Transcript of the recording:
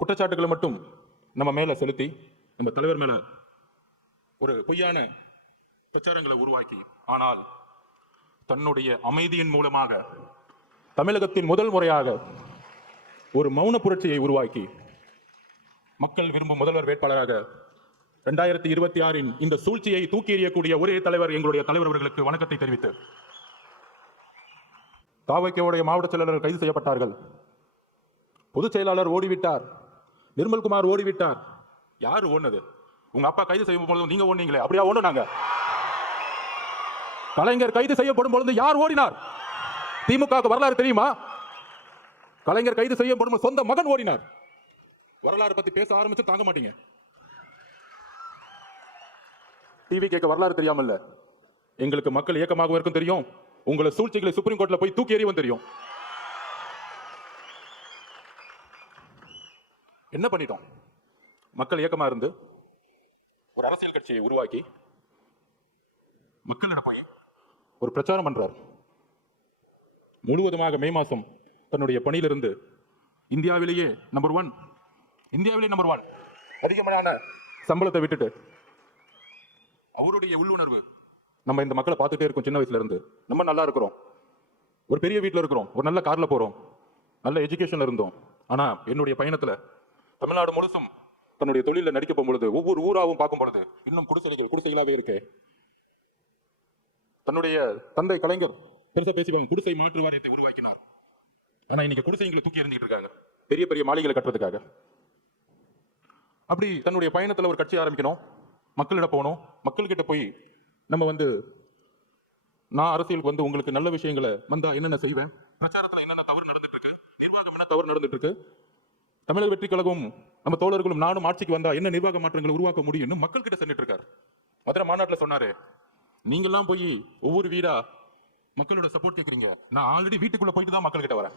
குற்றச்சாட்டுகளை மட்டும் நம்ம மேல செலுத்தி நம்ம தலைவர் மேல ஒரு பொய்யான பிரச்சாரங்களை உருவாக்கி ஆனால் தன்னுடைய அமைதியின் மூலமாக தமிழகத்தின் முதல் முறையாக ஒரு மௌன புரட்சியை உருவாக்கி மக்கள் விரும்பும் முதல்வர் வேட்பாளராக ரெண்டாயிரத்தி இருபத்தி ஆறின் இந்த சூழ்ச்சியை தூக்கி எறியக்கூடிய ஒரே தலைவர் எங்களுடைய தலைவர் அவர்களுக்கு வணக்கத்தை தெரிவித்து தாவக்கையுடைய மாவட்ட செயலாளர் கைது செய்யப்பட்டார்கள். பொதுச் செயலாளர் ஓடிவிட்டார். நிர்மல்குமார் ஓடிவிட்டார். யார் ஓடுனது? உங்க அப்பா கைது செய்யும் பொழுது நீங்க ஓடுனீங்களே அப்படியா ஓடுனாங்க? கலைஞர் கைது செய்யப்படும் பொழுது யார் ஓடினார்? திமுக வரலாறு தெரியுமா? கலைஞர் கைது செய்யப்படும் சொந்த மகன் ஓடினார். வரலாறு பத்தி பேச ஆரம்பிச்சு தாங்க மாட்டீங்க. டிவி கேட்க வரலாறு தெரியாமல்ல. எங்களுக்கு மக்கள் இயக்கமாக இருக்கும் தெரியும். உங்களை சூழ்ச்சிகளை சுப்ரீம் கோர்ட்ல போய் தூக்கி எறியவும் தெரியும். என்ன பண்ணிட்டோம்? மக்கள் இயக்கமா இருந்து ஒரு அரசியல் கட்சியை உருவாக்கி மக்களிடம் போய் ஒரு பிரச்சாரம் பண்றார். முழுவதுமாக மே மாசம் தன்னுடைய பணியிலிருந்து இந்தியாவிலேயே நம்பர் ஒன் இந்தியாவிலேயே நம்பர் ஒன் அதிகமான சம்பளத்தை விட்டுட்டு அவருடைய உள்ளுணர்வு நம்ம இந்த மக்களை பார்த்துட்டே இருக்கோம் சின்ன வயசுல இருந்து. நம்ம நல்லா இருக்கிறோம். ஒரு பெரிய வீட்டில் இருக்கிறோம். ஒரு நல்ல காரில் போகிறோம் நல்ல எஜுகேஷனில் இருந்தோம். ஆனால் என்னுடைய பயணத்தில் தமிழ்நாடு முழுசும் தன்னுடைய தொழில நடிக்க போகும்பொழுது ஒவ்வொரு ஊராவும் பார்க்கும் பொழுது இன்னும் குடிசைகள் குடிசைகளாவே இருக்கு. தன்னுடைய தந்தை கலைஞர் பெருசா பேசிப்பாங்க குடிசை மாற்று வாரியத்தை உருவாக்கினார். ஆனா இன்னைக்கு குடிசைங்களை தூக்கி எறிஞ்சிட்டு இருக்காங்க. பெரிய பெரிய மாளிகளை கட்டுறதுக்காக. அப்படி தன்னுடைய பயணத்துல ஒரு கட்சி ஆரம்பிக்கணும். மக்களிடம் போகணும். மக்கள்கிட்ட போய் நம்ம வந்து நான் அரசியலுக்கு வந்து உங்களுக்கு நல்ல விஷயங்களை வந்தா என்னென்ன செய்வேன்? பிரச்சாரத்துல என்னென்ன தவறு நடந்துட்டு இருக்கு? நிர்வாகம் என்ன தவறு நடந்துட்டு இருக்கு? தமிழக வெற்றி கழகம் நம்ம தோழர்களும் நானும் ஆட்சிக்கு வந்தா என்ன நிர்வாக மாற்றங்களை உருவாக்க முடியும்னு மக்கள் கிட்ட சென்றுட்டு இருக்காரு மதுரை மாநாட்டுல சொன்னாரு நீங்கெல்லாம் போய் ஒவ்வொரு வீடா மக்களோட சப்போர்ட் கேக்குறீங்க. நான் ஆல்ரெடி வீட்டுக்குள்ள போயிட்டு தான் மக்கள் கிட்ட வரேன்.